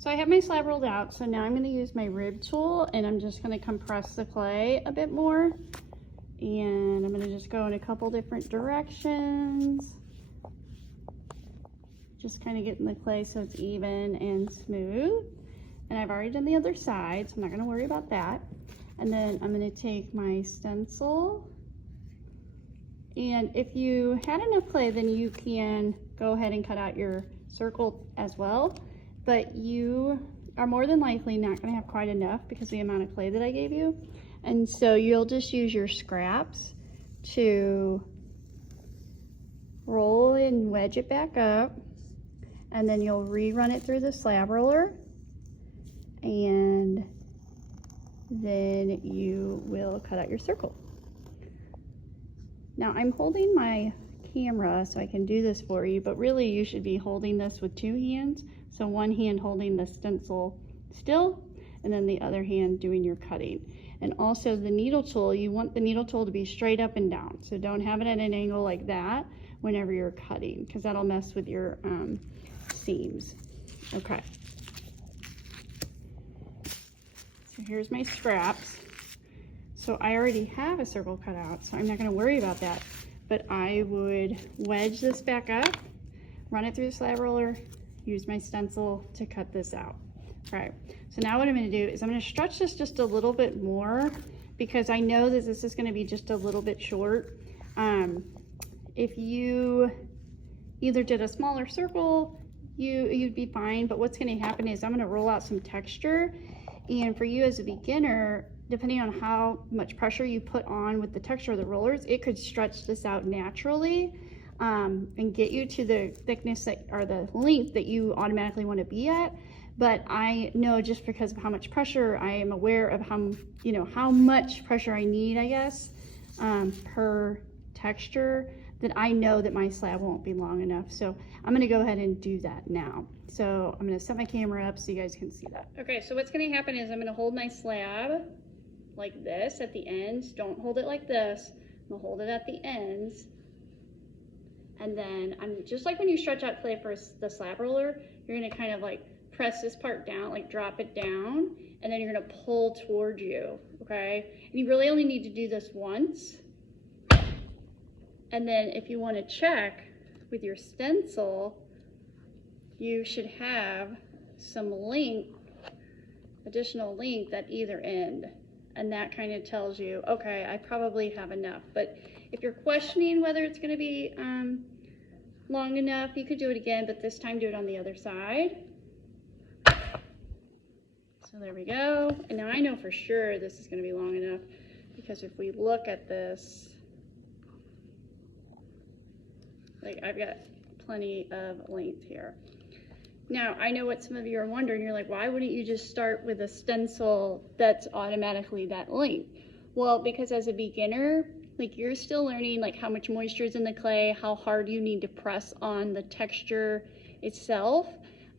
So I have my slab rolled out, so now I'm going to use my rib tool and I'm just going to compress the clay a bit more. And I'm going to just go in a couple different directions. Just kind of getting the clay so it's even and smooth. And I've already done the other side, so I'm not going to worry about that. And then I'm going to take my stencil. And if you had enough clay, then you can go ahead and cut out your circle as well. But you are more than likely not going to have quite enough because of the amount of clay that I gave you. And so you'll just use your scraps to roll and wedge it back up. And then you'll rerun it through the slab roller. And then you will cut out your circle. Now I'm holding my camera so I can do this for you, but really you should be holding this with two hands. So one hand holding the stencil still, and then the other hand doing your cutting. And also the needle tool, you want the needle tool to be straight up and down. So don't have it at an angle like that whenever you're cutting, because that'll mess with your seams. Okay. So here's my scraps. So I already have a circle cut out, so I'm not gonna worry about that. But I would wedge this back up, run it through the slab roller, use my stencil to cut this out. All right, so now what I'm gonna do is I'm gonna stretch this just a little bit more because I know that this is gonna be just a little bit short. If you either did a smaller circle, you'd be fine, but what's gonna happen is I'm gonna roll out some texture, and for you as a beginner, depending on how much pressure you put on with the texture of the rollers, it could stretch this out naturally and get you to the thickness that, or the length that you automatically want to be at. But I know just because of how much pressure, I am aware of how much pressure I need, I guess, per texture, that I know that my slab won't be long enough. So I'm gonna go ahead and do that now. So I'm gonna set my camera up so you guys can see that. Okay, so what's gonna happen is I'm gonna hold my slab like this at the ends. Don't hold it like this. I'm gonna hold it at the ends. And then I'm just like when you stretch out clay for the slab roller, you're gonna kind of like press this part down, like drop it down, and then you're gonna pull towards you, okay? And you really only need to do this once. And then if you wanna check with your stencil, you should have some length, additional length at either end. And that kind of tells you, okay, I probably have enough. But if you're questioning whether it's going to be long enough, you could do it again, but this time do it on the other side. So there we go. And now I know for sure this is going to be long enough, because if we look at this, like I've got plenty of length here. Now, I know what some of you are wondering. You're like, why wouldn't you just start with a stencil that's automatically that length? Well, because as a beginner, like you're still learning like how much moisture is in the clay, how hard you need to press on the texture itself.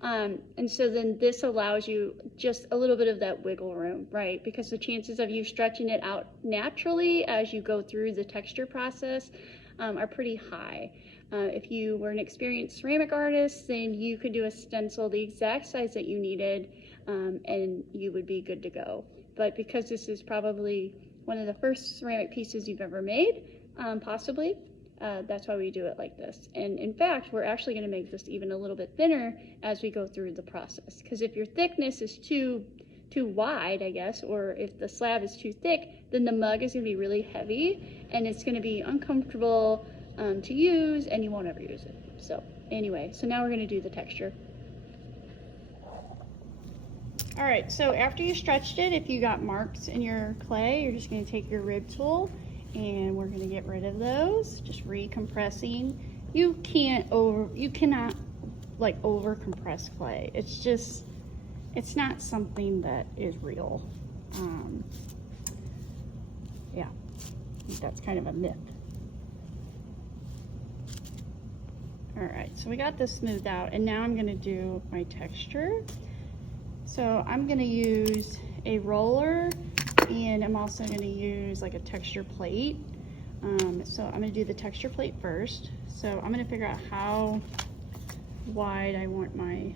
And so then this allows you just a little bit of that wiggle room, right? Because the chances of you stretching it out naturally as you go through the texture process are pretty high. If you were an experienced ceramic artist, then you could do a stencil the exact size that you needed, and you would be good to go. But because this is probably one of the first ceramic pieces you've ever made, possibly, that's why we do it like this. And in fact, we're actually going to make this even a little bit thinner as we go through the process. Because if your thickness is too wide, I guess, or if the slab is too thick, then the mug is going to be really heavy, and it's going to be uncomfortable to use, and you won't ever use it. So anyway, so now we're going to do the texture. All right, so after you stretched it, if you got marks in your clay, you're just going to take your rib tool and we're going to get rid of those, just recompressing. You cannot like over compress clay. It's not something that is real. Yeah, I think that's kind of a myth. All right, so we got this smoothed out, and now I'm gonna do my texture. So I'm gonna use a roller, and I'm also gonna use like a texture plate. So I'm gonna do the texture plate first. So I'm gonna figure out how wide I want my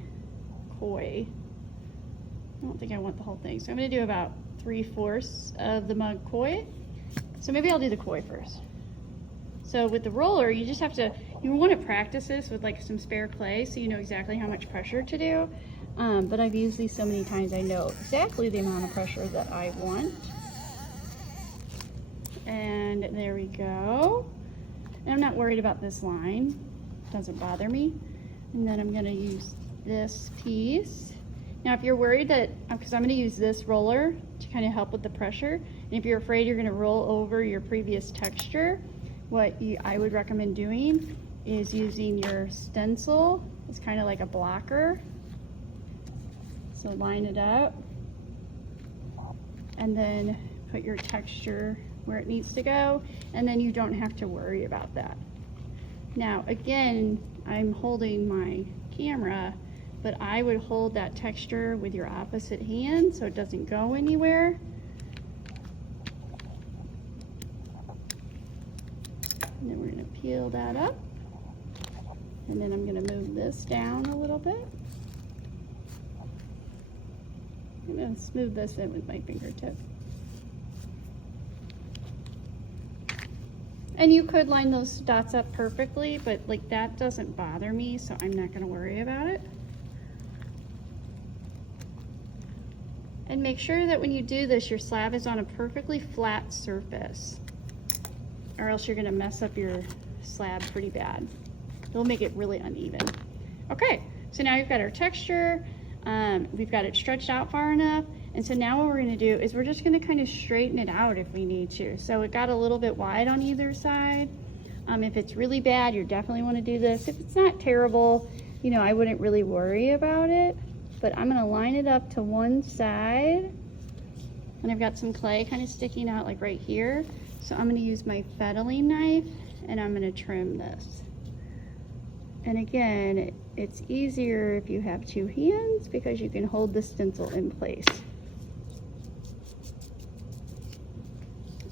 koi. I don't think I want the whole thing. So I'm gonna do about 3/4 of the mug koi. So maybe I'll do the koi first. So with the roller, you just have to, you want to practice this with like some spare clay so you know exactly how much pressure to do. But I've used these so many times I know exactly the amount of pressure that I want. And there we go. And I'm not worried about this line. It doesn't bother me. And then I'm gonna use this piece. Now if you're worried that, because I'm gonna use this roller to kind of help with the pressure, and if you're afraid you're gonna roll over your previous texture, what I would recommend doing is using your stencil. It's kind of like a blocker. So line it up and then put your texture where it needs to go, and then you don't have to worry about that. Now again, I'm holding my camera, but I would hold that texture with your opposite hand so it doesn't go anywhere. And then we're going to peel that up, and then I'm going to move this down a little bit. I'm going to smooth this in with my fingertip. And you could line those dots up perfectly, but like that doesn't bother me, so I'm not going to worry about it. And make sure that when you do this, your slab is on a perfectly flat surface, or else you're going to mess up your slab pretty bad. It'll make it really uneven. Okay, so now we've got our texture. We've got it stretched out far enough. And so now what we're gonna do is we're just gonna kind of straighten it out if we need to. So it got a little bit wide on either side. If it's really bad, you definitely wanna do this. If it's not terrible, you know, I wouldn't really worry about it, but I'm gonna line it up to one side. And I've got some clay kind of sticking out like right here. So I'm gonna use my fettling knife and I'm gonna trim this. And again, it's easier if you have two hands because you can hold the stencil in place.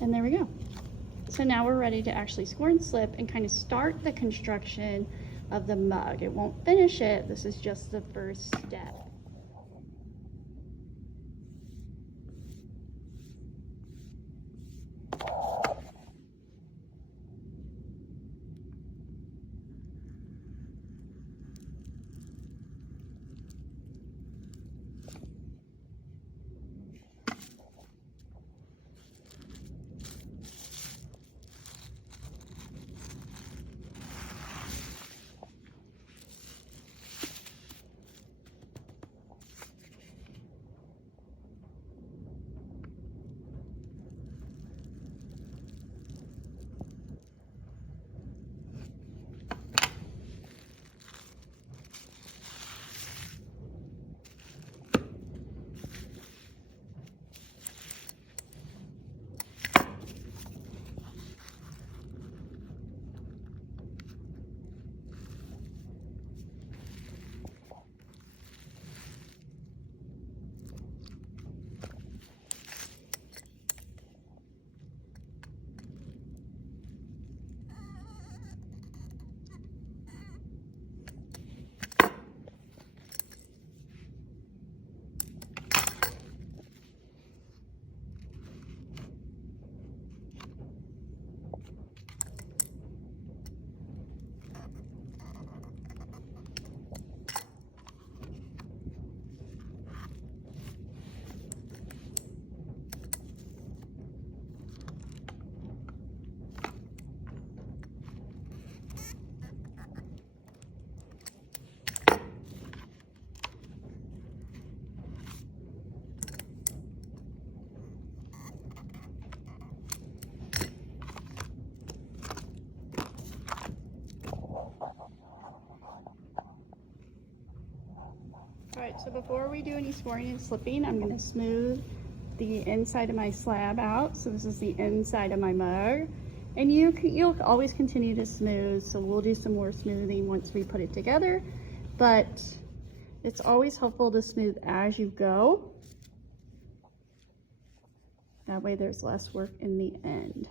And there we go. So now we're ready to actually score and slip and kind of start the construction of the mug. It won't finish it. This is just the first step. Alright, so before we do any scoring and slipping, I'm going to smooth the inside of my slab out. So this is the inside of my mug. And you'll always continue to smooth, so we'll do some more smoothing once we put it together. But it's always helpful to smooth as you go. That way there's less work in the end.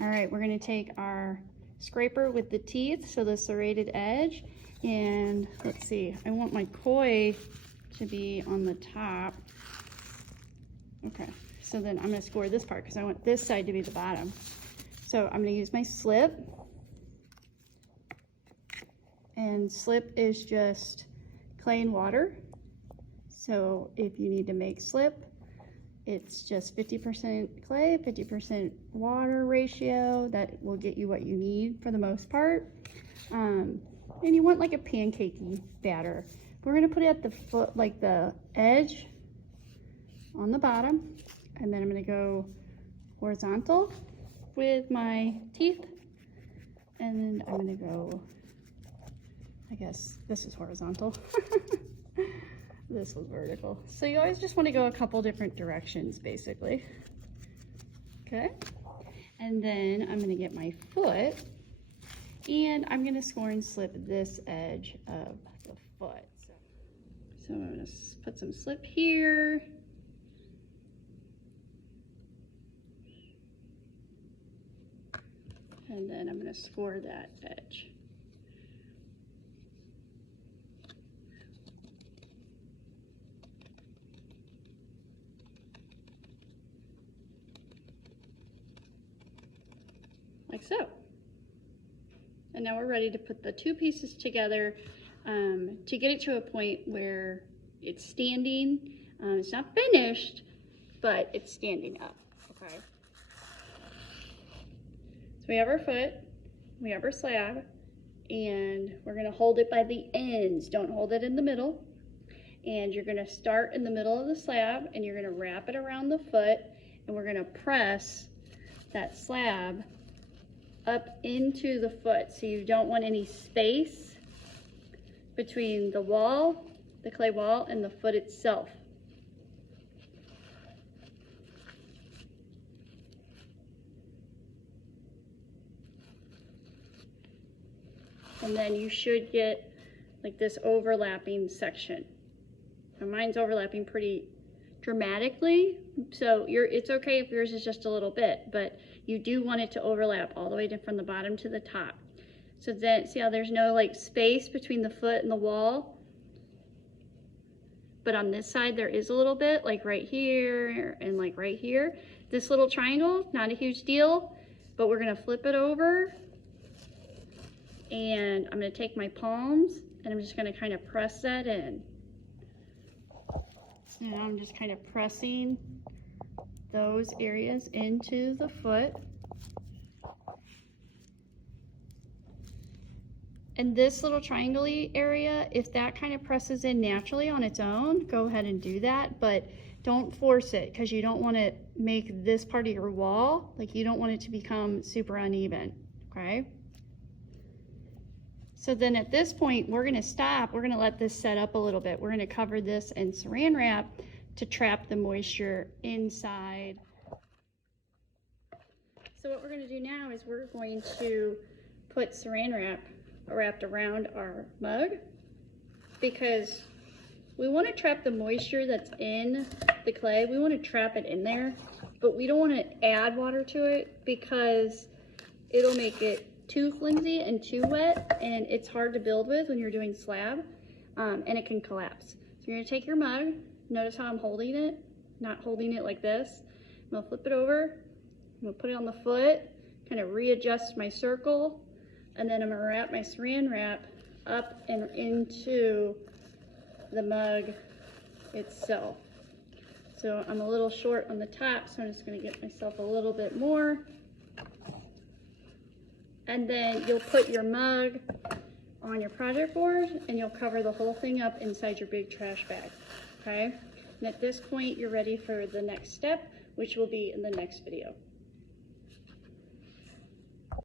Alright, we're going to take our scraper with the teeth, so the serrated edge. And let's see, I want my koi to be on the top. Okay, so then I'm gonna score this part because I want this side to be the bottom. So I'm gonna use my slip. And slip is just clay and water. So if you need to make slip, it's just 50% clay, 50% water ratio. That will get you what you need for the most part. And you want like a pancakey batter. We're gonna put it at the foot, like the edge on the bottom. And then I'm gonna go horizontal with my teeth. And then I'm gonna go, I guess this is horizontal. This was vertical. So you always just want to go a couple different directions, basically. Okay. And then I'm going to get my foot, and I'm going to score and slip this edge of the foot. So I'm going to put some slip here. And then I'm going to score that edge. Like so. And now we're ready to put the two pieces together to get it to a point where it's standing. It's not finished, but it's standing up, okay? So we have our foot, we have our slab, and we're gonna hold it by the ends. Don't hold it in the middle. And you're gonna start in the middle of the slab, and you're gonna wrap it around the foot, and we're gonna press that slab up into the foot. So you don't want any space between the wall, the clay wall, and the foot itself. And then you should get like this overlapping section. Now mine's overlapping pretty dramatically, so it's okay if yours is just a little bit, but you do want it to overlap all the way from the bottom to the top. So then, see how there's no like space between the foot and the wall? But on this side there is a little bit, like right here and like right here. This little triangle, not a huge deal, but we're gonna flip it over, and I'm gonna take my palms and I'm just gonna kind of press that in. So now I'm just kind of pressing those areas into the foot. And this little triangle-y area, if that kind of presses in naturally on its own, go ahead and do that, but don't force it because you don't want to make this part of your wall, like you don't want it to become super uneven, okay? So then at this point, we're gonna stop, we're gonna let this set up a little bit. We're gonna cover this in saran wrap to trap the moisture inside. So what we're gonna do now is we're going to put saran wrap wrapped around our mug because we wanna trap the moisture that's in the clay. We wanna trap it in there, but we don't wanna add water to it because it'll make it too flimsy and too wet, and it's hard to build with when you're doing slab, and it can collapse. So you're gonna take your mug, notice how I'm holding it, not holding it like this. I'm gonna flip it over, I'm gonna put it on the foot, kind of readjust my circle, and then I'm gonna wrap my saran wrap up and into the mug itself. So I'm a little short on the top, so I'm just gonna get myself a little bit more. And then you'll put your mug on your project board and you'll cover the whole thing up inside your big trash bag, okay? And at this point, you're ready for the next step, which will be in the next video.